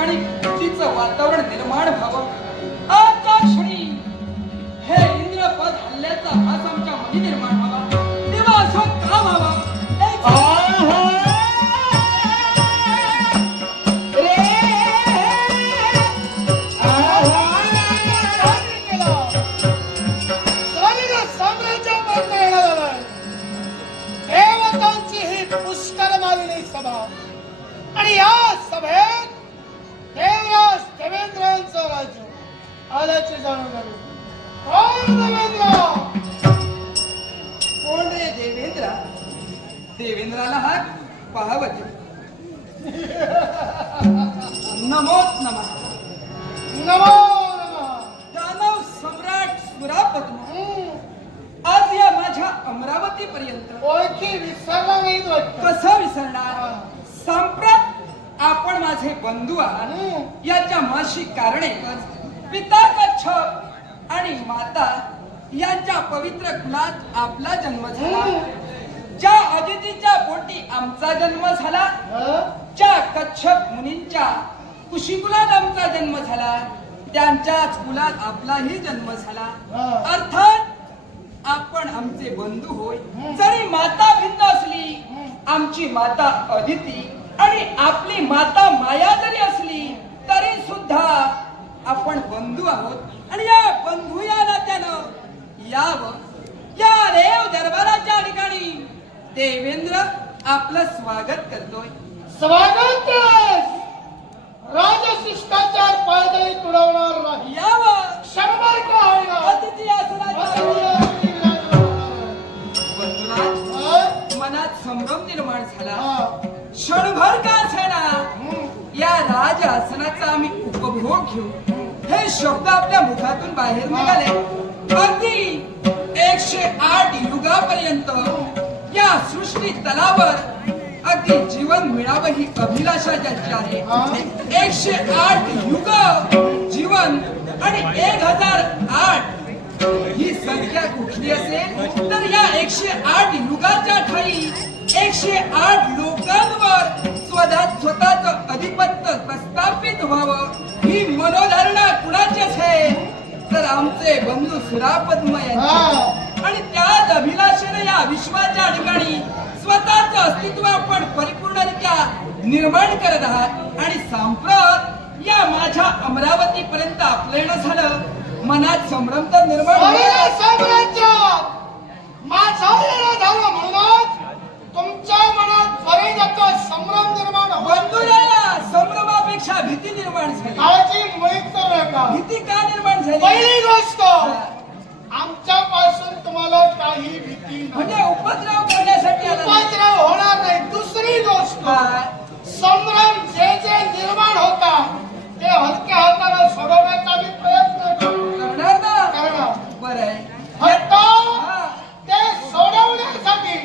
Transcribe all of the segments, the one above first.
ठिकाणी खुशीचं वातावरण निर्माण व्हावं। आजच्या क्षणी हे इंद्रपद हल्ल्याचा भास आमच्या मनी निर्माण व्हावा, तेव्हा असं का व्हावं? आणि या सभेत देवराज देवेंद्रांचं राज्य आल्याचे जाणून आले। कोण देवेंद्र? कोण रे देवेंद्र? देवेंद्राला हाक पाहावते। नमोच नमः। नमो नमः। दानव सम्राट सुरापद्म आज या माझ्या अमरावती पर्यंत ओळखी विसरला नाही वाटतं। कसं विसरणार? संप्रत आपण माझे बंधू आहात याच्या माशी कारण एकच, पिता कच्छप आणि माता यांच्या पवित्र कुलात आपला जन्म झाला। ज्या अदितीच्या पोटी आमचा जन्म झाला, ज्या कच्छप मुनींच्या कुशीकुलात आमचा जन्म झाला, त्यांच्याच कुलात आपलाही जन्म झाला। अर्थात आपण आमचे बंधू होय। जरी माता भिन्न असली, आमची माता अदिती आणि आपली माता माया जरी असली, तरी सुद्धा आपण बंधू आहोत। आणि या बंधू या नात्यानं यावं या देव दरबाराच्या ठिकाणी देवेंद्र आपलं स्वागत करतोय। स्वागत राजशिष्टाचार पायदळी तुडवणार नाही। यावं शंभर का होईना अतिथी आसनाच्या बंधुराज मनात संभ्रम निर्माण झाला। क्षणभर का असेना या राज आसनाचा आम्ही उपभोग घेऊ, हे शब्द आपल्या मुखातून बाहेर निघाले। अगदी 108 युगापर्यंत या सृष्टी तलावर अगदी जीवन मिळावं ही अभिलाषा ज्याची आहे। 108 युग जीवन आणि 1008 ही संख्या कुठली असेल तर या 108 युगाच्या ठाई 108 लोकांवर स्वतःच अधिपत्य प्रस्थापित व्हावं ही मनोधारणा कुणाची असेल तर आमचे बंधू सुरापद्म यांची। आणि त्याच अभिलाषेने या विश्वाच्या ठिकाणी स्वतःच अस्तित्व आपण परिपूर्णरित्या निर्माण करत आहात। आणि सांप्रत या माझ्या अमरावती पर्यंत आपलं येणं झालं, मनात संभ्रम तर निर्माण माझा येणं झालं म्हणूनच तुमच्या मनात फरेदाचा संभ्रम निर्माण बंधू याला संभ्रमापेक्षा भीती निर्माण झाली। काळजी मुळीच तर नका। भीती का निर्माण झाली? पहिली गोष्ट आमच्यापासून तुम्हाला काही भीती नाही, म्हणजे उपद्रव करण्यासाठी आला नाही। उपद्रव होणार नाही। दुसरी गोष्ट संभ्रम जे जे निर्माण होता ते हलक्या हाताने सोडवण्याचा आम्ही प्रयत्न करणार ना? करणार। बरं आहे। ते सोडवण्यासाठी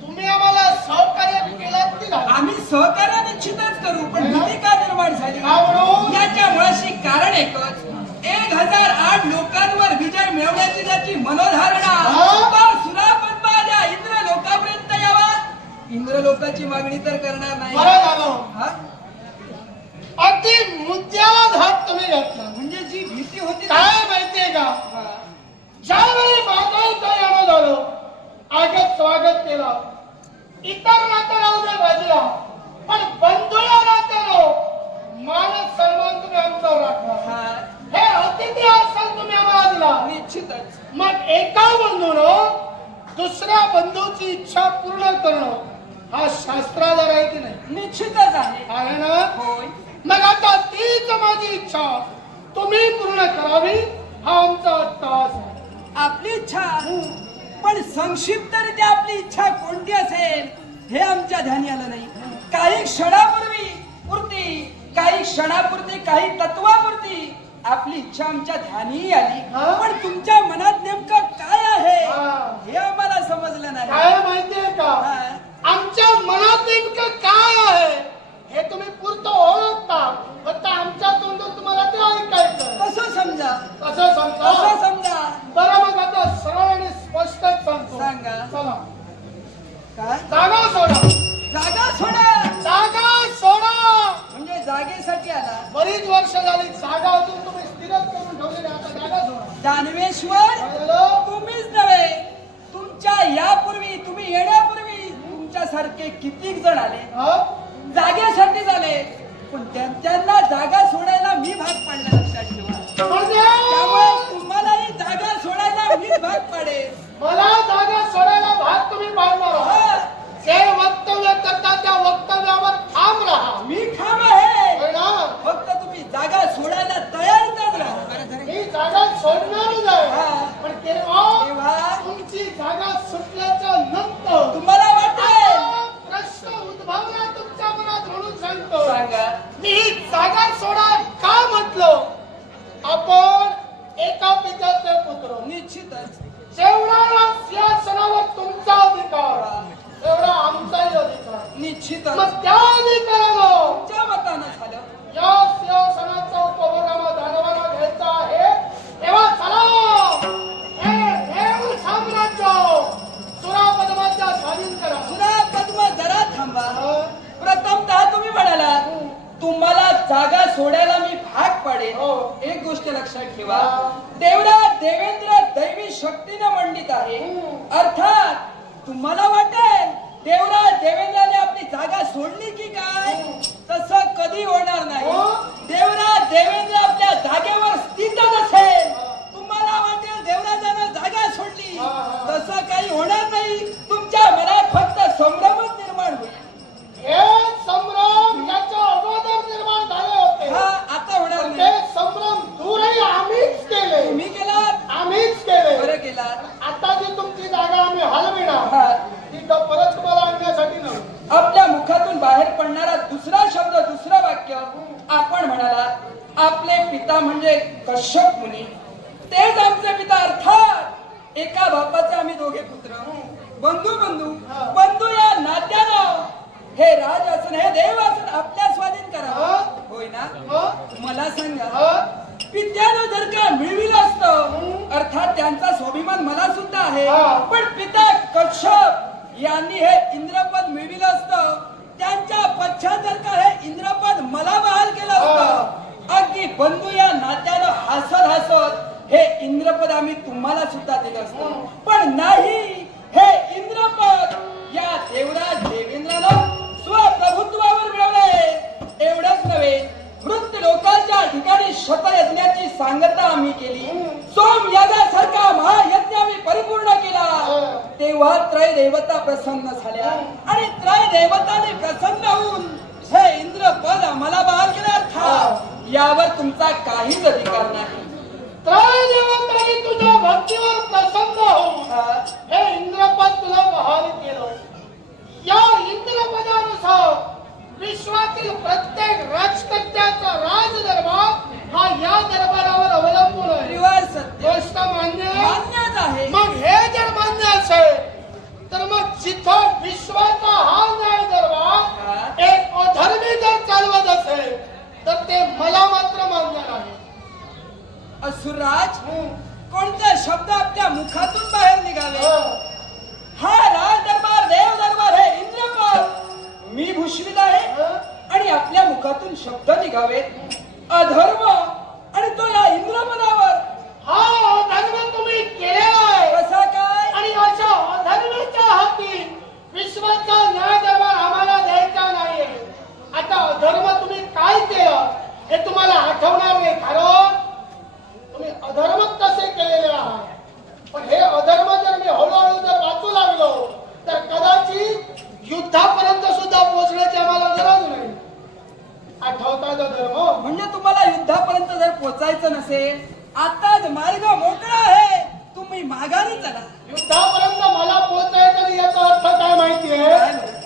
तुम्ही आम्हाला सहकार्य केलं की नाही? आम्ही सहकार्य निश्चितच करू, पण भीती का निर्माण झाली याच्या मुळाशी कारण एकच, 1008 लोकांवर विजय मिळवण्याची त्याची मनोधारणा सुरापद्मा इंद्र लोकापर्यंत यावा। इंद्र लोकाची मागणी तर करणार नाही। अगदी मुद्द्याला धाक तुम्ही घातला। म्हणजे जी भीती होती काय माहितीये का, ज्यावेळी माझं इथं येणं झालं, आगत स्वागत केलं, इतर नाते राहू दे बाजूला, पण बंधूया नात्यानं मान सन्मान तुम्ही आमचा राखला। हे अतिथी आसन तुम्ही आम्हाला दिला निश्चितच। मग एका बंधूनं दुसऱ्या बंधूची इच्छा पूर्ण करणं हा शास्त्राधार आहे की नाही? निश्चितच आहे। आहे ना? होय। मग आता तीच माझी इच्छा तुम्ही पूर्ण करावी हा आमचा तास आहे। आपली इच्छा, पण संक्षिप्तरित्या आपली इच्छा कोणती असेल हे आमच्या ध्यानी आलं नाही। काही क्षणापुरती काही तत्वापुरती आपली इच्छा आमच्या ध्यानी आली, पण तुमच्या मनात नेमकं काय आहे हे आम्हाला समजलं नाही। काय माहितीये का, आमच्या मनात नेमकं काय आहे हे तुम्ही पुरतं ओळखता, फक्त आमच्या तोंडून तुम्हाला ते ऐकायचं। कसं समजा? कसं समजा? बरं मग आता सरळ आणि स्पष्टच सांगतो। सांगा। चला काय? जागा सोडा। जागा सोडा? जागा सोडा म्हणजे जागेसाठी आला? आले हा? जागेसाठी झाले पण त्यांना जागा सोडायला मी भाग पाडला लक्षात ठेवा म्हणजे त्यामुळे तुम्हालाही जागा सोडायला मी भाग पाडेल मला जागा सोडायला भाग तुम्ही पाडणार आहात. हा, जे वक्तव्य करता त्या वक्तव्यावर ठाम राहा. मी ठाम आहे होय ना? फक्त तुम्ही जागा सोडायला तयार तर राहा मी जागा सोडणारच आहे. हा. पण तेव्हा तेव्हा तुमची जागा सुटल्याच्या नंतर तुम्हाला वाटेल आता प्रश्न उद्भवला तुमच्या मनात म्हणून सांगतो. सांगा मी ही जागा सोडा का म्हटलो? आपण एका पित्याचे पुत्र. निश्चितच जेवढा या सिंहासनावर तुमचा अधिकार तेवढा आमचाही अधिकार. निश्चितच मग त्या अधिकारानं तुमच्या मतानं झालं या सिंहासनाचा उपभोग आम्हा दानवाला घ्यायचा आहे. तेव्हा चला हे देव साम्राज्य सुरापदमाच्या स्वाधीन करा. सुरा पद्म जरा थांबा हा? प्रथमतः तुम्ही म्हणाला तुम्हाला जागा सोडायला मी भाग पाडेल हो. एक गोष्ट लक्षात ठेवा हा. देवराज देवेंद्र दैवी शक्तीनं मंडित आहे अर्थात तुम्हाला वाटेल देवराज देवेंद्राने आपली जागा सोडली की काय तसं कधी होणार नाही हो. देवराज देवेंद्र आपल्या जागेवर स्थितच असेल तुम्हाला वाटेल देवराजानं जागा सोडली हा, हा. तसं काही होणार नाही तुमच्या मनात फक्त संभ्रमच निर्माण होईल हे संभ्रम याच्या अगोदर निर्माण झाले होते. हा आता होणार पण नाही ते संभ्रम दूरही आम्हीच केले. तुम्ही केलात आम्हीच केले. बरं केलात आता जी तुमची जागा आम्ही हलविणार हा. ती तर परत तुम्हाला आणण्यासाठी नव्हे. आपल्या मुखातून बाहेर पडणारा दुसरा शब्द दुसरं वाक्य आपण म्हणाला आपले पिता म्हणजे कश्यप मुनी तेच आमचे पिता अर्थात एका बापाचे आम्ही दोघे पुत्र बंधू बंधू बंधू या नात्यानं हे राजासन हे देवासन आपल्या स्वाधीन करा होय ना हं? मला सांगा हं? पित्यानं जर का मिळविलं असतं अर्थात त्यांचा स्वाभिमान मला सुद्धा आहे हा. पण पिता कश्यप यांनी हे इंद्रपद मिळविलं असतं त्यांच्या पश्चात जर का हे इंद्रपद मला बहाल केलं असतं अगदी बंधू या नात्यानं हसत हसत हे इंद्रपद आम्ही तुम्हाला सुद्धा दिलं असतं पण नाही हे इंद्रपद या देवराज देवेंद्रानं स्वप्रभुत्वावर मिळवले एवढंच नव्हे वृत्त लोकांच्या ठिकाणी शतयज्ञाची सांगता आम्ही केली सोमयागासारखा महायज्ञ आम्ही परिपूर्ण केला तेव्हा त्रयदेवता प्रसन्न झाल्या आणि त्रयदेवताने प्रसन्न होऊन हे इंद्रपद आम्हाला बहाल केलं अर्थात यावर तुमचा काहीच अधिकार नाही त्रयदेवतांनी तुझ्या भक्तीवर प्रसन्न होऊन हा, हे इंद्रपद तुला बहाल केलं. या इंद्रपदानुसार विश्वातील प्रत्येक राजकर्त्याचा राजदरबार हा या दरबारावर अवलंबून आहे. त्रिवार सत्य गोष्ट मान्य आहे? मान्यच आहे मग हे जर मान्य असेल तर मग जिथं विश्वाचा हा न्याय दरबार एक अधर्मी जर चालवत असेल तर ते मला मात्र मान्य नाही. असुरराज कोणते शब्द आपल्या मुखातून बाहेर निघाले हा राज दरबार देव दरबार हे इंद्रपद मी भूषवित आहे आणि आपल्या मुखातून शब्द निघावे अधर्म आणि तो या इंद्रपदावर हा अधर्म तुम्ही केलेला आहे. कसा काय आणि अशा अधर्माच्या हाती विश्वाचा न्याय दरबार आम्हाला द्यायचा नाहीये. आता अधर्म तुम्ही काय केलं हे तुम्हाला आठवणार नाही कारण तुम्ही अधर्म कसे केलेले आहात. पण हे अधर्म जर मी हळूहळू जर वाचू लागलो तर कदाचित युद्धापर्यंत सुद्धा पोहोचण्याची आम्हाला गरज नाही. आठवता जो धर्म म्हणजे तुम्हाला युद्धापर्यंत जर पोचायचं नसेल आताच मार्ग मोकळा आहे तुम्ही माघारी चला युद्धापर्यंत मला पोहोचायचं नाही याचा अर्थ काय माहितीये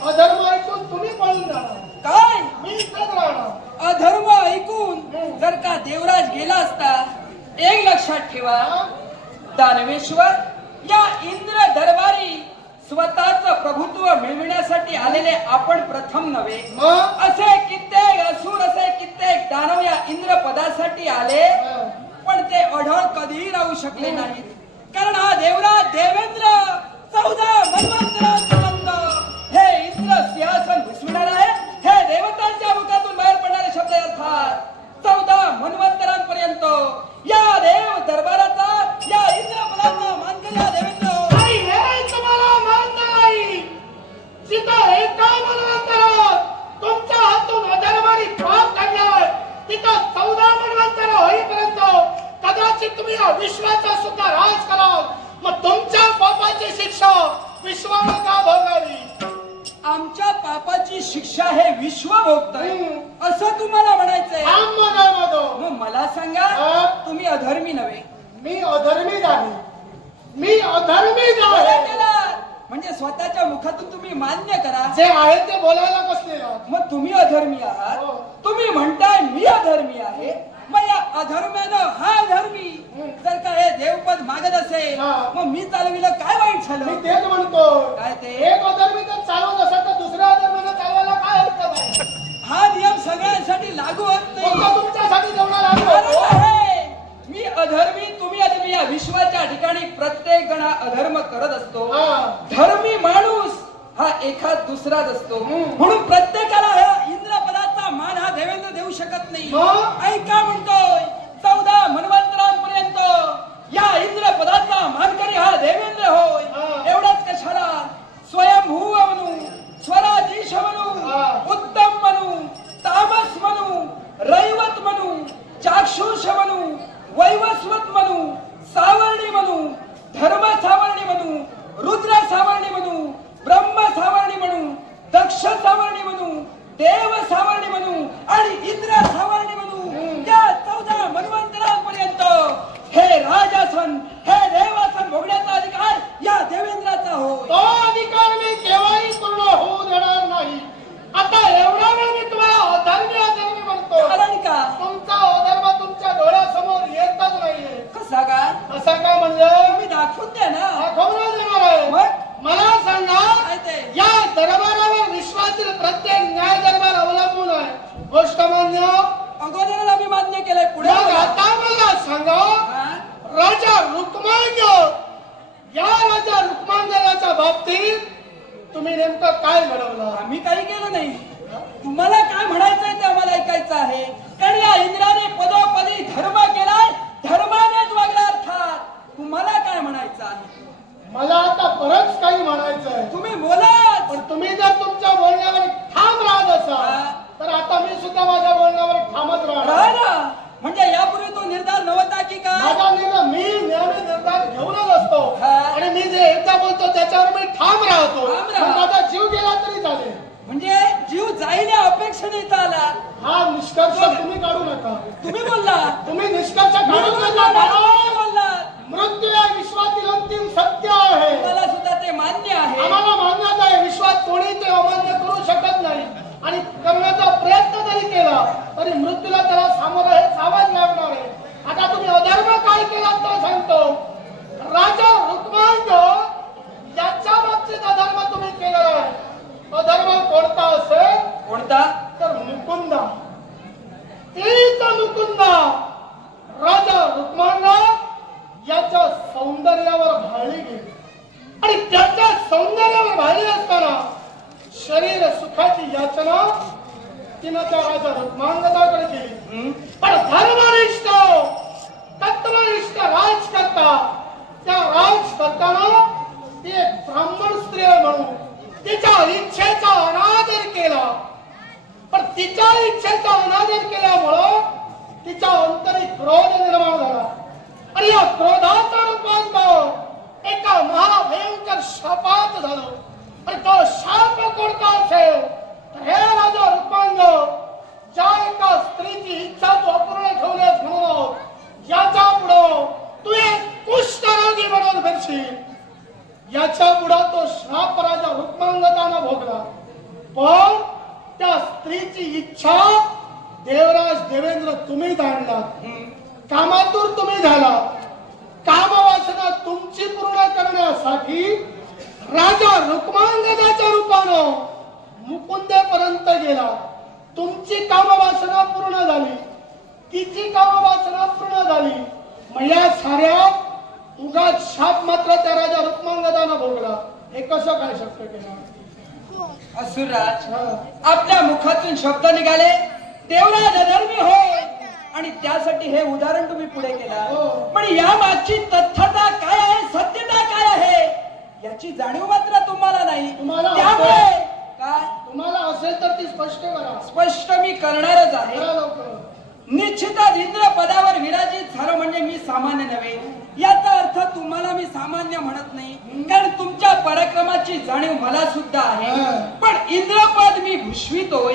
अधर्म ऐकून तुम्ही पळून जाणार काय मी इथंच राहणार. अधर्म ऐकून जर का देवराज गेला असता एक लक्षात ठेवा दानवेश्वर या इंद्र दरबारी स्वतःच प्रभुत्व मिळविण्यासाठी आलेले आपण प्रथम नव्हे मग असे कित्येक असुर असे कित्येक दानव या इंद्र पदासाठी आले पण ते अढळ कधीही राहू शकले नाहीत कारण हा देवराज देवेंद्र 14 मन्वंतरांपर्यंत हे इंद्र सिंहासन भुसविणार आहे हे देवतांच्या मुखातून बाहेर पडणारे शब्द अर्थात 14 मन्वंतरांपर्यंत या देव दरबाराचा या इंद्र पदाचा मान केला देवेंद्र आणि हे तुम्हाला मान्य नाही. जिथं एका मनवंतरावर शिक्षा विश्वाला का भोगावी? आमच्या पापाची शिक्षा हे विश्व भोगतय असं तुम्हाला म्हणायचंय? मग मला सांगा, तुम्ही अधर्मी नव्हे? मी अधर्मी नाही, मी अधर्मी बरं नाही. केलं. म्हणजे स्वतःच्या मुखातून तुम्ही मान्य करा जे आहे ते बोलायला कसलेलं. मग तुम्ही अधर्मी आहात. हो. तुम्ही म्हणताय मी अधर्मी आहे. मग या अधर्म्यानं हा अधर्मी जर का हे देवपद मागत असेल, हा. मग मी चालविलं काय वाईट मी झालं? तेच म्हणतो. काय ते? एक अधर्मी जर चालवत असेल तर दुसऱ्या अधर्माला चालवायला काय हरकत आहे? हा नियम सगळ्यांसाठी लागू होत फक्त नाही. तुमच्यासाठी जेवढा लागू कारण होतो. आहे, मी अधर्मी तुम्ही अधर्मी. या विश्वाच्या ठिकाणी प्रत्येक जण अधर्म करत असतो. हा. धर्मी माणूस हा एखाद दुसराच असतो. म्हणून प्रत्येकाला हा इंद्रपदाचा मान हा देवेंद्र देऊ शकत नाही. मग? ऐका म्हणतोय, 14 मन्वंतरांपर्यंत या इंद्रपदाचा मानकरी हा देवेंद्र होय. हा. एवढाच कशाला, स्वयंभू म्हणू, स्वराजीश म्हणू, हा. उत्तम म्हणू, तामस म्हणू, रैवत म्हणू, चाक्षुष म्हणू, वैवस्वत म्हणू, सावर्णी म्हणू, धर्म सावर्णी म्हणू, रुद्र सावर्णी म्हणू, ब्रह्म सावर्णी म्हणू, दक्ष सावर्णी म्हणू, देव सावर्णी म्हणू आणि इंद्र सावर्णी म्हणू, या 14 मन्वंतरांपर्यंत हे राजासन, हे देवासन भोगण्याचा अधिकार या देवेंद्राचा होय. तो अधिकार मी केव्हाही पूर्ण होऊ देणार नाही. आता एवढा वेळ मी तुम्हाला अधर्मी अधर्मी म्हणतो. कारण का? तुमचा अधर्म तुमच्या डोळ्यासमोर येतच नाहीये. कसा का? असं काय म्हणलं? तुम्ही दाखवून द्या ना. दाखवून देणार आहे. मग मला सांगा, काय ते? या दरबारावर विश्वातील प्रत्येक न्याय दरबार अवलंबून आहे. गोष्ट मान्य? अगोदरच आम्ही मान्य केलंय. पुढे मग बोला. आता मला सांगा, हा? राजा रुक्मांग, या राजा रुक्मांगनाच्या बाबतीत तुम्ही नेमकं काय घडवलं? आम्ही काही केलं नाही. तुम्हाला काय म्हणायचंय ते आम्हाला ऐकायचं आहे. कारण या इंद्राने पदोपदी धर्म केलाय, धर्मानेच वागला अर्थात. तुम्हाला काय म्हणायचं आहे? मला आता बरंच काही म्हणायचं आहे. तुम्ही बोला. पण तुम्ही जर तुमच्या बोलण्यावर ठाम राहत असाल हा. तर आता मी सुद्धा माझ्या बोलण्यावर ठामच राहा राहणार. ना. म्हणजे यापूर्वी तो निर्धार नव्हता की काय? माझा निर्णय मी नेहमी निर्धार घेऊनच असतो. हा. आणि मी जे एकदा बोलतो त्याच्यावर मी ठाम राहतो. ठाम राहा. मग माझा जीव गेला तरी चालेल. म्हणजे जीव जाईल या अपेक्षेने इथं आला. हा निष्कर्ष तुम्ही काढू नका. तुम्ही बोलला. तुम्ही निष्कर्ष काढू तुम्ही नका. बोलला. मृत्यू या विश्वातील अंतिम सत्य आहे. मला सुद्धा ते मान्य आहे. आम्हाला मान्यच आहे. विश्वात कोणी ते अमान्य करू शकत नाही. आणि करण्याचा प्रयत्न जरी केला तरी मृत्यूला त्याला सामोरं हे जावंच लागणार आहे. आता तुम्ही अधर्म काय केला तो सांगतो. राजा रुक्मांग याच्या बाबतीत अधर्म तुम्ही केलेला आहे. अधर्म कोणता असेल? कोणता? तर मुकुंदा, तीच मुकुंदा राजा रुक्मांग याच्या सौंदर्यावर भाळली गेली. आणि त्याच्या सौंदर्यावर भाळली असताना शरीर सुखाची याचना तिनं त्या राजा रुक्मांगदाकडे केली. पण धर्मनिष्ठ तत्वनिष्ठ राजकर्ता, त्या राजकर्त्यानं ती एक ब्राह्मण स्त्री म्हणून तिच्या इच्छेचा अनादर केला. पण तिच्या इच्छेचा अनादर केल्यामुळं तिच्या अंतरी क्रोध निर्माण झाला. आणि या क्रोधाचा रूपांतर एका महाभयंकर शापात झालं. आणि तो शाप कोणता असेल तर हे राजा रुक्मांग, ज्या एका स्त्रीची इच्छा तू अपूर्ण ठेवल्यास म्हणून याच्या पुढं तू एक कुष्ठरोगी बनून फिरशील. याच्या पुढं तो शाप राजा रुक्मांगतानं भोगला. पण त्या स्त्रीची इच्छा देवराज देवेंद्र तुम्ही जाणलात. कामातूर तुम्ही झाला. कामवासना तुमची पूर्ण करण्यासाठी राजा रुक्मांगदाच्या रूपानं मुकुंदेपर्यंत गेला. तुमची कामवासना पूर्ण झाली, तिची कामवासना पूर्ण झाली. मग या साऱ्या उगाच शाप मात्र त्या राजा रुक्मांगदानं भोगला. हे कसं काय शक्य केलं? असुरराज, आपल्या मुखातून शब्द निघाले देवराज अधर्मी होय आणि त्यासाठी हे उदाहरण तुम्ही पुढे केला. पण या मागची तथ्यता काय आहे, सत्यता काय आहे याची जाणीव मात्र तुम्हाला नाही. त्यामुळे काय तुम्हाला असेल तर ती स्पष्ट करा. स्पष्ट मी करणारच आहे. लवकर. निश्चितच इंद्र पदावर विराजित झालो म्हणजे मी सामान्य नव्हे. याचा अर्थ तुम्हाला मी सामान्य म्हणत नाही, कारण तुमच्या पराक्रमाची जाणीव मला सुद्धा आहे. पण इंद्रपद मी भूषवितोय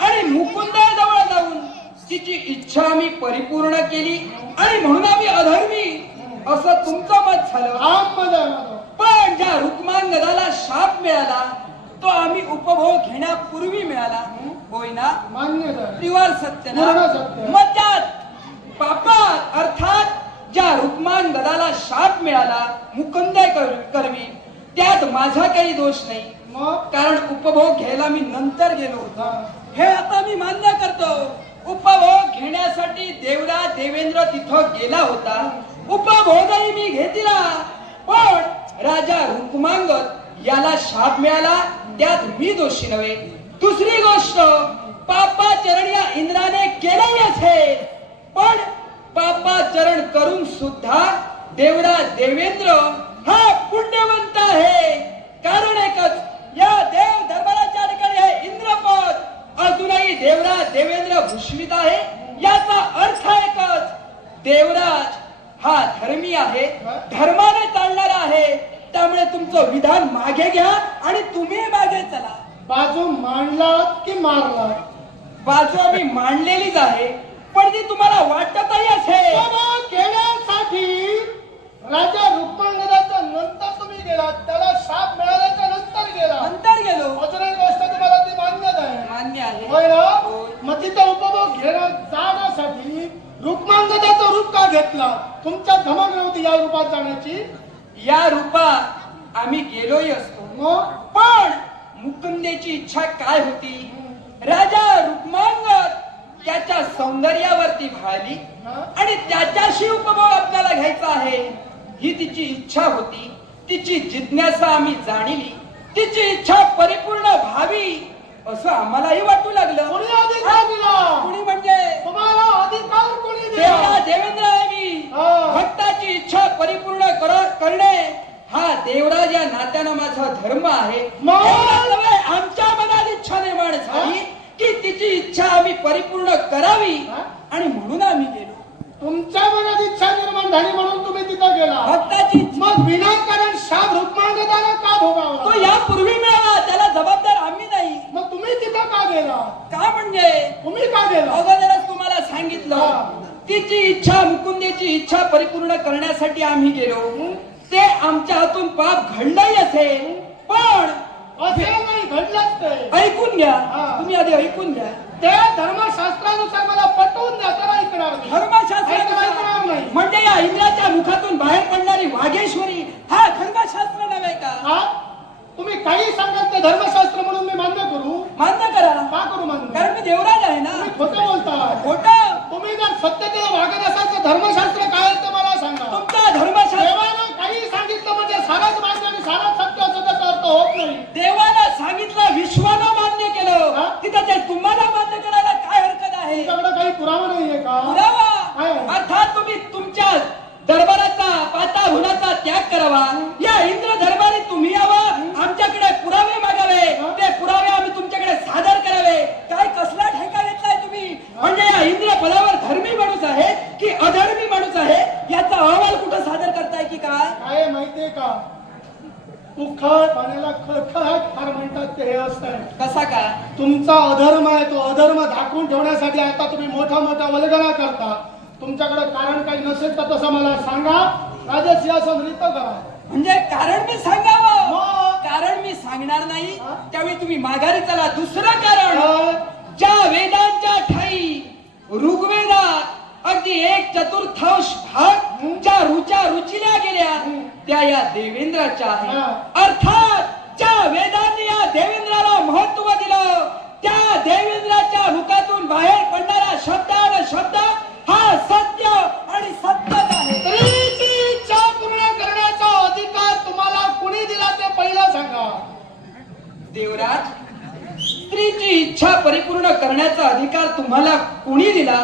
आणि मुकुंदाजवळ जाऊन तिची इच्छा मी परिपूर्ण केली आणि म्हणून आम्ही अधर्मी असं तुमचं मत झालं. पण ज्या रुक्मांगदाला शाप मिळाला तो आम्ही उपभोग घेण्यापूर्वी मिळाला, होय ना? मान्य त्रिवार सत्य ना? मग त्यात पापात अर्थात ज्या रुक्मांगदाला शाप मिळाला मुकुंद करवी, त्यात माझा काही दोष नाही, कारण उपभोग घ्यायला मी नंतर गेलो होतो. हे आता मी मान्य करतो. उपभोग घेण्यासाठी देवराज देवेंद्र तिथं गेला होता, उपभोगही मी घेतला. पण राजा रुक्मांगद याला शाप मिळाला, त्यात मी दोषी नव्हे. दुसरी गोष्ट, पापाचरण या इंद्राने केलेली असेल, पण पापाचरण करून सुद्धा देवराज देवेंद्र हा पुण्यवंत आहे. कारण एकच, या देव दरबाराच्या ठिकाणी हे इंद्रपद अजूनही देवराज देवेंद्र भूषवित आहे. याचा अर्थ एकच, देवराज हा धर्मी आहे, धर्माने चालणारा आहे. त्यामुळे तुमचं विधान मागे घ्या आणि तुम्ही मागे चला. बाजू मांडलात की मारलात? बाजू आम्ही मांडलेलीच आहे, पण ती तुम्हाला वाटतही असेल. घेण्यासाठी राजा रुक्मांगदाच्या नंतर तुम्ही गेलात, त्याला शाप मिळाल्याच्या नंतर गेला. नंतर गेलो. अजून एक गोष्ट तुम्हाला ती मान्यच आहे. मान्य आहे. होय ना? होय. मग तिथं उपभोग जाण्यासाठी रुक्मांगदाचं रूप का घेतला? तुमच्या धमक नव्हती या रूपात जाण्याची? या रूपात आम्ही गेलोही असतो, मग पण मुकुंदेची इच्छा काय होती? राजा रुक्मांगद त्याच्या सौंदर्यावरती भाळली आणि त्याच्याशी उपभोग आपल्याला घ्यायचा आहे, ही तिची इच्छा होती. तिची जिज्ञासा आम्ही जाणली, तिची इच्छा परिपूर्ण व्हावी असं आम्हालाही वाटू लागलं. कोणी अधिकार दिला? कुणी म्हणजे तुम्हाला अधिकार कोणी दिला? देवराज देवेंद्र आहे मी. भक्ताची इच्छा परिपूर्ण करणे हा देवराज या नात्यानं माझा धर्म आहे. आमच्या मनात इच्छा निर्माण झाली की तिची इच्छा आम्ही परिपूर्ण करावी आणि म्हणून आम्ही गेलो. तुमच्या मनात इच्छा निर्माण झाली म्हणून तुम्ही तिथं गेला. भक्ताची मग विनाकारण शाप रुक्मांगदाला का भोगावा? तो यापूर्वी मिळाला, त्याला जबाबदार आम्ही नाही. मग तुम्ही तिथं का गेला? का म्हणजे तुम्ही का गेला? अगोदरच तुम्हाला सांगितलं, तिची इच्छा मुकुंदेची इच्छा परिपूर्ण करण्यासाठी आम्ही गेलो. ते आमच्या हातून पाप घडलंही असेल, पण असे नाही घडलंच ते. ऐकून घ्या, तुम्ही आधी ऐकून घ्या. त्या धर्मशास्त्रानुसार मला पटवून द्या, तर ऐकणार नाही. धर्मशास्त्र नाही म्हणजे या इंद्राच्या मुखातून बाहेर पडणारी वाघेश्वरी हा धर्मशास्त्र नव्हे का? तुम्ही काही सांगाल ते धर्मशास्त्र म्हणून मी मान्य करू? मान्य करा. का करू मान्य? कारण मी देवराज आहे ना. तुम्ही खोटं बोलता. खोटं? तुम्ही जर सत्यतेला वागत असाल तर धर्मशास्त्र काय आहे ते मला सांगा. तुमचा धर्मशास्त्र देवानं काही सांगितलं म्हणजे साराच मान्य आणि साराच सत्य असं त्याचा अर्थ होत नाही. देवानं सांगितलं, विश्वानं मान्य केलं, तिथं ते तुम्हाला मान्य करायला काय हरकत आहे? तुमच्याकडे काही पुरावा नाहीये का? पुरावा अर्थात तुम्ही तुमच्या दरबाराचा पाताळाचा त्याग करावा. या इंद्र दरबारी तुम्ही यावं, आमच्याकडे पुरावे मागावे, ते पुरावे आम्ही तुमच्याकडे सादर करावे. काय कसला ठेका घेतलाय तुम्ही? म्हणजे या इंद्र पदावर धर्मी माणूस आहे की अधर्मी माणूस आहे याचा अहवाल कुठं सादर करताय की काय? काय माहितीये का, उखळ पाण्याला खळखळाट फार म्हणतात ते हे असतंय. कसा काय? तुमचा अधर्म आहे, तो अधर्म झाकून ठेवण्यासाठी आता तुम्ही मोठा मोठा वल्गना करता. तुमच्याकडे कारण काही नसेल तर तसं मला सांगा, राजसिंहासन रिक्त करा. म्हणजे कारण मी सांगावं? कारण मी सांगणार नाही, त्यावेळी तुम्ही माघारी चला. दुसरं कारण, ज्या वेदांच्या ठाई ऋग्वेदात अगदी 1/4 भाग ज्या रुचिल्या गेल्या त्या या देवेंद्राच्या आहे. अर्थात ज्या वेदांनी या देवेंद्राला महत्व दिलं, त्या देवेंद्राच्या मुखातून बाहेर पडणारा शब्द हा सत्य आणि सत्यच आहे. स्त्रीची इच्छा पूर्ण करण्याचा अधिकार तुम्हाला कुणी दिला ते पहिला सांगा. देवराज, स्त्रीची इच्छा परिपूर्ण करण्याचा अधिकार तुम्हाला कुणी दिला?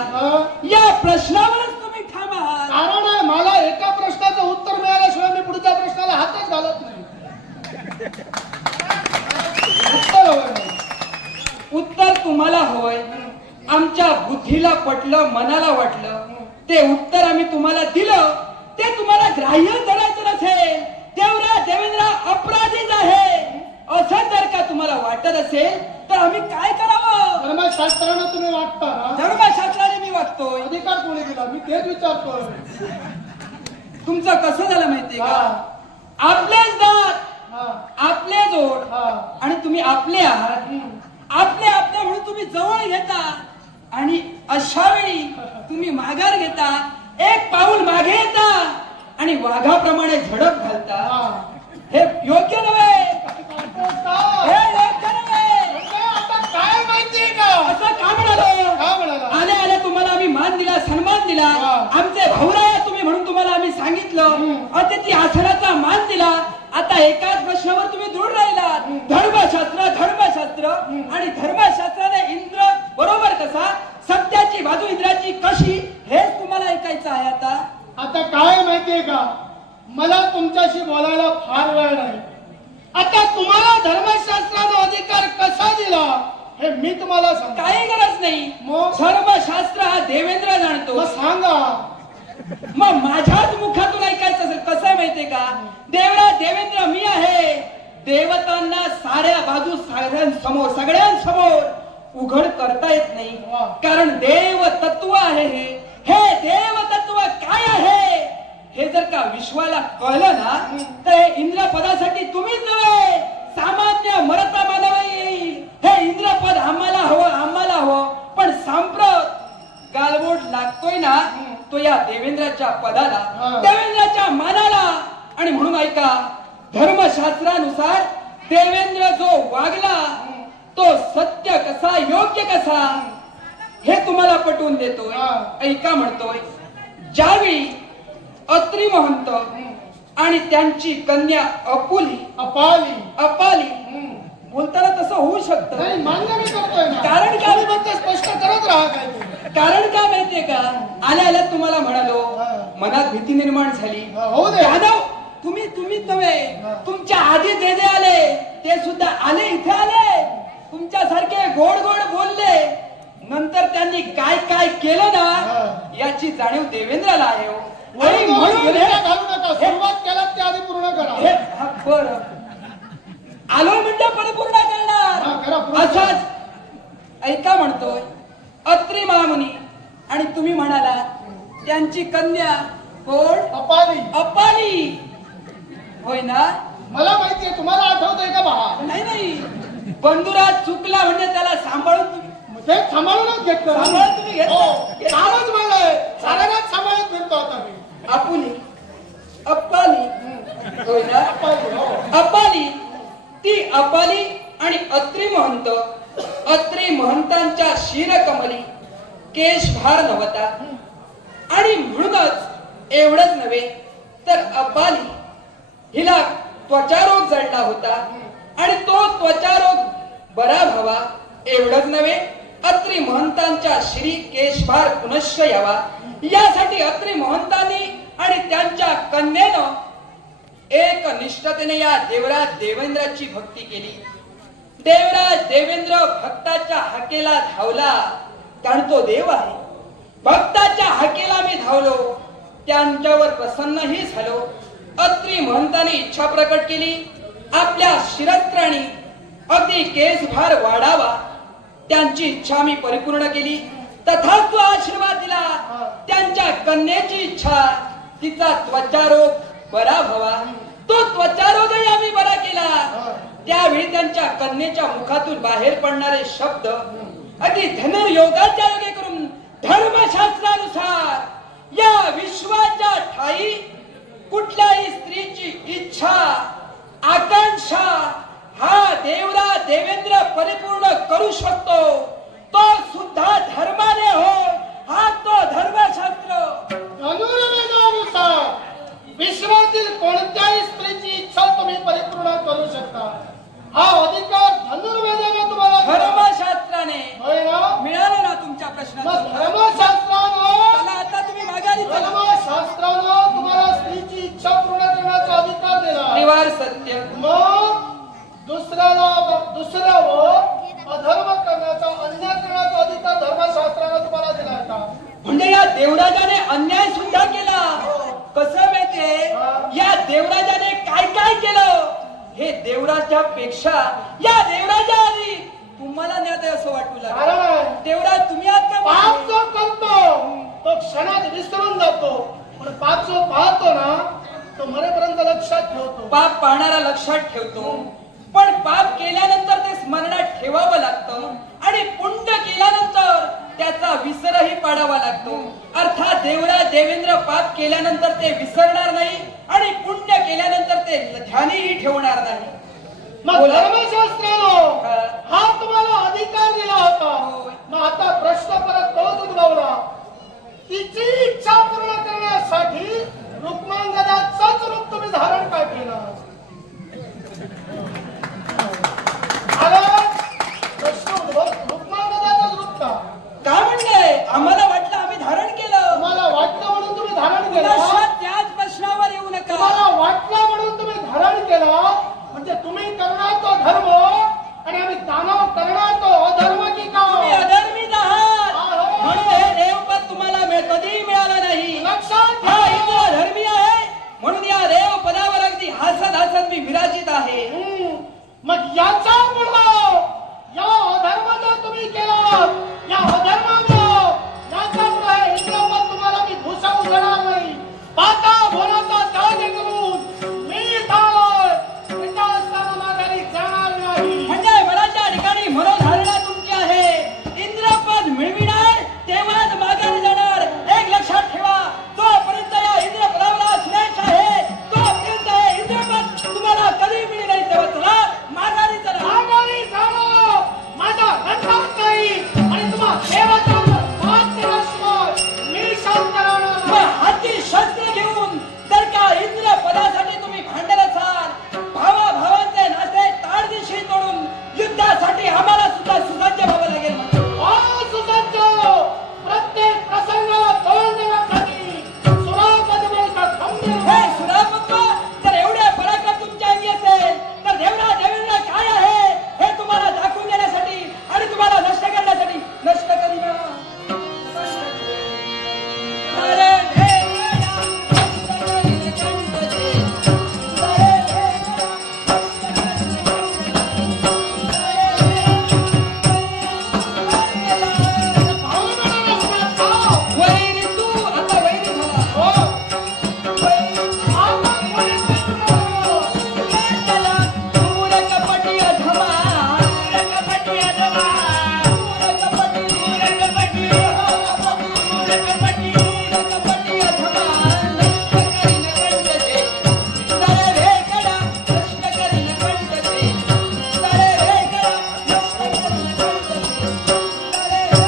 या प्रश्नावरच तुम्ही ठाम आहात. कारण आहे, मला एका प्रश्नाचं उत्तर मिळाल्याशिवाय मी पुढच्या प्रश्नाला हातच घालत नाही. उत्तर तुम्हाला हवंय. आमच्या बुद्धीला पटलं, मनाला वाटलं, ते उत्तर आम्ही तुम्हाला दिलं. ते तुम्हाला ग्राह्य धरायचं असेल देवराज देवेंद्र अपराधीच आहे असं जर का तुम्हाला वाटत असेल तर आम्ही काय करावं? धर्मशास्त्रानं तुम्ही वाटता ना? धर्मशास्त्राने मी वागतोय. अधिकार कोणी दिला? मी तेच विचारतोय. तुमचं कसं झालं माहितीये हा. का? आपलेच दात हा. आपले जोड हा. आणि तुम्ही आपले आहात. आपले आपले म्हणून तुम्ही जवळ घेता आणि अशा वेळी तुम्ही माघार घेता, एक पाऊल मागे येता आणि वाघाप्रमाणे झडप घालता. हा. हे योग्य नव्हे. का? हे योग्य नव्हे. आता काय माहितीये का? असं का म्हणालो? काय म्हणाला? आले आले तुम्हाला आम्ही मान दिला, सन्मान दिला. हा. आमचे भाऊराया तुम्ही म्हणून तुम्हाला आम्ही सांगितलं. अतिथी आसनाचा मान दिला. आता एकाच प्रश्नावर तुम्ही दृढ राहिलात. धर्मशास्त्र धर्मशास्त्र आणि धर्मशास्त्राने इंद्र बरोबर कसा, सत्याची बाजू इंद्राची कशी, हेच तुम्हाला ऐकायचं आहे. आता काय माहितीये का? मला तुमच्याशी बोलायला फार वेळ नाही. आता तुम्हाला धर्मशास्त्राचा अधिकार कसा दिला हे मी तुम्हाला सांगतो. काही गरज नाही. मग? धर्मशास्त्र हा देवेंद्र जाणतो. मग सांगा. मग माझ्याच मुखातून ऐकायचं असेल. कसं आहे माहितीये का? देवराज देवेंद्र मी आहे. देवतांना साऱ्या बाजू सगळ्यांसमोर उघड करता येत नाही. वा. कारण देव तत्व आहे. हे देव तत्व काय आहे हे जर का विश्वाला कळलं ना तर हे इंद्र पदासाठी तुम्हीच नव्हे, सामान्य मरता मानव येईल. हे इंद्रपद आम्हाला हवं. पण सांप्रत गालबोट लागतोय ना तो या देवेंद्राच्या पदाला, देवेंद्राच्या मानाला. आणि म्हणून ऐका, धर्मशास्त्रानुसार देवेंद्र जो वागला तो सत्य कसा, योग्य कसा हे तुम्हाला पटवून देतोय. ऐका म्हणतोय, ज्यावेळी अत्री महंत आणि त्यांची कन्या अपाली बोलताना तसं होऊ शकतं. नाही, मान्य मी करतोय ना. कारण काय? तुम्ही फक्त स्पष्ट करत राहा काय ते. कारण काय माहितीये का? आल्या तुम्हाला म्हणालो, मनात भीती निर्माण झाली. होऊ दे. यादव तुम्हीच नव्हे, तुमच्या आधी जे आले ते सुद्धा आले, इथे आले, तुमच्यासारखे गोड गोड बोलले. नंतर त्यांनी काय काय केलं ना याची जाणीव देवेंद्राला आहे. आणि म्हणून घालू नका. सुरुवात केला ते आधी पूर्ण करा. बरं आलो म्हणजे परिपूर्ण करणार. असाच ऐका म्हणतोय, अत्री महामुनी आणि तुम्ही म्हणाला त्यांची कन्या कोण? अपाली होय ना? मला माहितीये. तुम्हाला आठवतंय का बहा? नाही. बंधुराज चुकला म्हणजे त्याला सांभाळून ते सांभाळूनच घेतलं. तुम्ही घेतलं. कामच म्हणलंय. साऱ्यांनाच सांभाळून फिरतो आता मी. अपाली होय ना? अपाली, ती अपाली आणि अत्री महंतांच्या शिरकमली केशभार नव्हता. आणि म्हणूनच एवढंच नव्हे तर अपाली हिला त्वचारोग जडला होता आणि तो त्वचारोग बरा व्हावा एवढंच नव्हे, अत्री महंतांच्या श्री केशभार पुनश्च यावा यासाठी अत्री महंतांनी आणि त्यांच्या कन्येनं एक निष्ठतेने या देवराज देवेंद्राची भक्ती केली. देवराज देवेंद्र भक्ताच्या हाकेला धावला, कारण तो देव आहे. भक्ताच्या हाकेला मी धावलो, त्यांच्यावर प्रसन्नही झालो. अत्री महंताने इच्छा प्रकट केली, आपल्या शिरस्त्राणी अगदी केसभार वाढावा. त्यांची इच्छा मी परिपूर्ण केली. तथाच तो आशीर्वाद दिला. त्यांच्या कन्येची इच्छा, तिचा त्वचारोग बरा व्हावा. तो त्वचारोगही आम्ही बरा केला. त्यावेळी त्यांच्या कन्येच्या मुखातून बाहेर पडणारे शब्द अगदी धनुर्योगाच्या योगे करून धर्मशास्त्रानुसार या विश्वाच्या ठाई कुठल्याही स्त्रीची इच्छा, आकांक्षा हा देवराज देवेंद्र परिपूर्ण करू शकतो. तो सुद्धा धर्माने हो. हा तो धर्मशास्त्र. धनुर्वेदानुसार विश्वातील कोणत्याही स्त्रीची इच्छा तुम्ही परिपूर्ण करू शकता. हा अधिकार धनुर्वेदाने तुम्हाला धर्मशास्त्राने होय ना? मिळालं ना तुमच्या प्रश्नाचं? मग धर्मशास्त्रानं चला आता तुम्ही माघारी चला. धर्मशास्त्रानं तुम्हाला स्त्रीची इच्छा पूर्ण करण्याचा अधिकार दिला. निवार सत्य. मग दुसऱ्यावर अधर्म करण्याचा, अन्याय करण्याचा अधिकार धर्मशास्त्रानं तुम्हाला दिला का? म्हणजे या देवराजाने अन्याय सुद्धा केला. कसं माहितीये, या देवराज हे देवराजापेक्षा या देवराजा आधी तुम्हाला न्यात आहे असं वाटू लागलं. कारण आहे, देवराज तुम्ही आहात का पाप पाहिजे? जो करतो तो क्षणात विसरून जातो, पण पाप जो पाहतो ना तो मरेपर्यंत लक्षात ठेवतो. पाप पाहणारा लक्षात ठेवतो, पण पाप केल्यानंतर ते स्मरणात ठेवावं लागतं आणि पुण्य केल्यानंतर त्याचा विसरही पाडावा लागतो. अर्थात देवराज देवेंद्र पाप केल्यानंतर ते विसरणार नाही आणि पुण्य केल्यानंतर ते ध्यानीही ठेवणार नाही. मग बोला. धर्मशास्त्रानं हा. हा तुम्हाला अधिकार दिला होता. होय. मग आता प्रश्न परत तोच उद्भवला, तिची इच्छा पूर्ण करण्यासाठी रुक्मांगदाचंच रूप तुम्ही धारण काय केलं? प्रश्न उद्भवतो, रुक्मांगदाचंच रूप का? काय म्हणले? आम्हाला वाटलं आम्ही धारण केलं. तुम्हाला वाटलं म्हणून तुम्ही धारण केलं? पुन्हा त्याच प्रश्नावर येऊ नका. तुम्हाला वाटलं म्हणून तुम्ही धारण केलं, म्हणजे तुम्ही करणार तो धर्म आणि आम्ही दानव करणार तो अधर्म की तुम्ही का? अधर्मीच आहात आहो. म्हणून हे देवपद तुम्हाला कधीही मिळालं नाही. लक्षात हा घ्या. इंद्र धर्मी आहे म्हणून या देव पदावर अगदी हसत हसत मी विराजित आहे. मग याच्यामुळं या अधर्माचं तुम्ही केलं, या अधर्मामुळं याच्यामुळं हे इंद्रपद तुम्हाला मी भूषवू देणार नाही. पाता भोनाचा त्याग करून मी इथं पिता असताना माघारी जाणार नाही. म्हणजे मनाच्या ठिकाणी मनोधारणा तुमची आहे. इंद्रपद मिळविणार तेव्हाच माघारी जाणार. एक लक्षात ठेवा, जोपर्यंत या इंद्रपदावर श्रेष्ठ आहे तोपर्यंत हे इंद्रपद तुम्हाला कधी मिळेल नाही. तेव्हा चला माघारी चला. माघारी जाणं माझा लक्षात नाही आणि तुम्हा देवाचा हात दिल्याशिवाय मी शांत राहणार मग नाही. हाती शस्त्र घेऊन जर का इंद्र पदासाठी तुम्ही भांडत असाल, भावा भावांचे नाते ताडदिशी तोडून युद्धासाठी आम्हाला सुद्धा सुसज्ज व्हावं लागेल. असुसज्ज प्रत्येक प्रसंगाला तोंड देण्यासाठी सुरापदमेचा खंबीर हे सुरापत्व जर एवढे पराक्रम तुमच्या अंगी असेल तर देवराज देवेंद्र काय आहे हे तुम्हाला दाखवून देण्यासाठी आणि तुम्हाला नष्ट करण्यासाठी नष्ट करीना. अरे देवराया, नष्ट करीन कंटके. अरे देवराया, नष्ट करीन कंटके. वैरी तू आता वैरी झाला. चला दूर कपटी अधमा, कपटी अधमा, कपटी कपटी कपटी कपटी अधमा, नष्ट करीन कंटके. तळे वेकडा नष्ट करीन कंटके. तळे वेकडा नष्ट करीन कंटके. तळे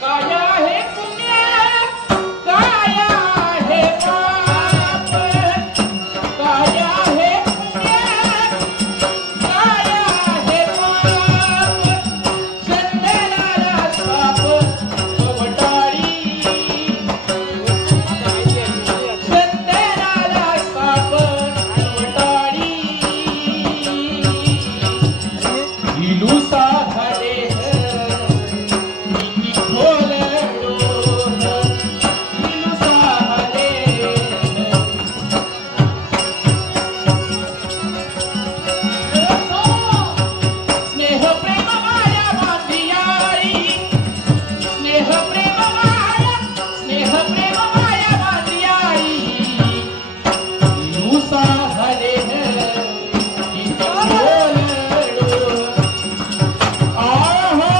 काया हे पुण्य काया हे पाप, काया हे पुण्य काया हे पाप, चंदनाला पाप कवटाळी, चंदनाला पाप कवटाळी, इलुसा झाले स्नेह प्रेम माया बांधियारी, स्नेह प्रेम माया बांधियारी, लुसा झाले किती बोललो. आहो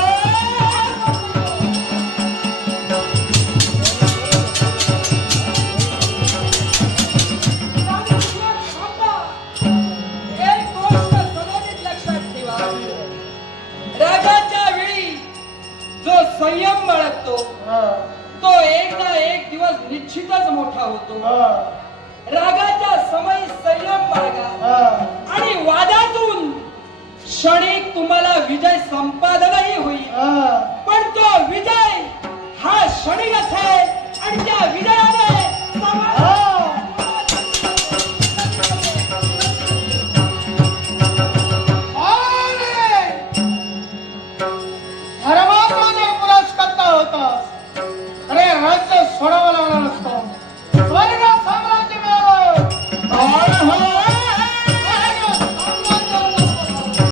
एक गोष्ट सदैव लक्षात ठेवा. रागाच्या वेळी जो संयम बाळगतो तो एक ना एक दिवस निश्चितच मोठा होतो. रागाच्या समयी संयम बाळगा आणि वादातून क्षणिक तुम्हाला विजय संपादनही होईल, पण तो विजय हा क्षणिक असेल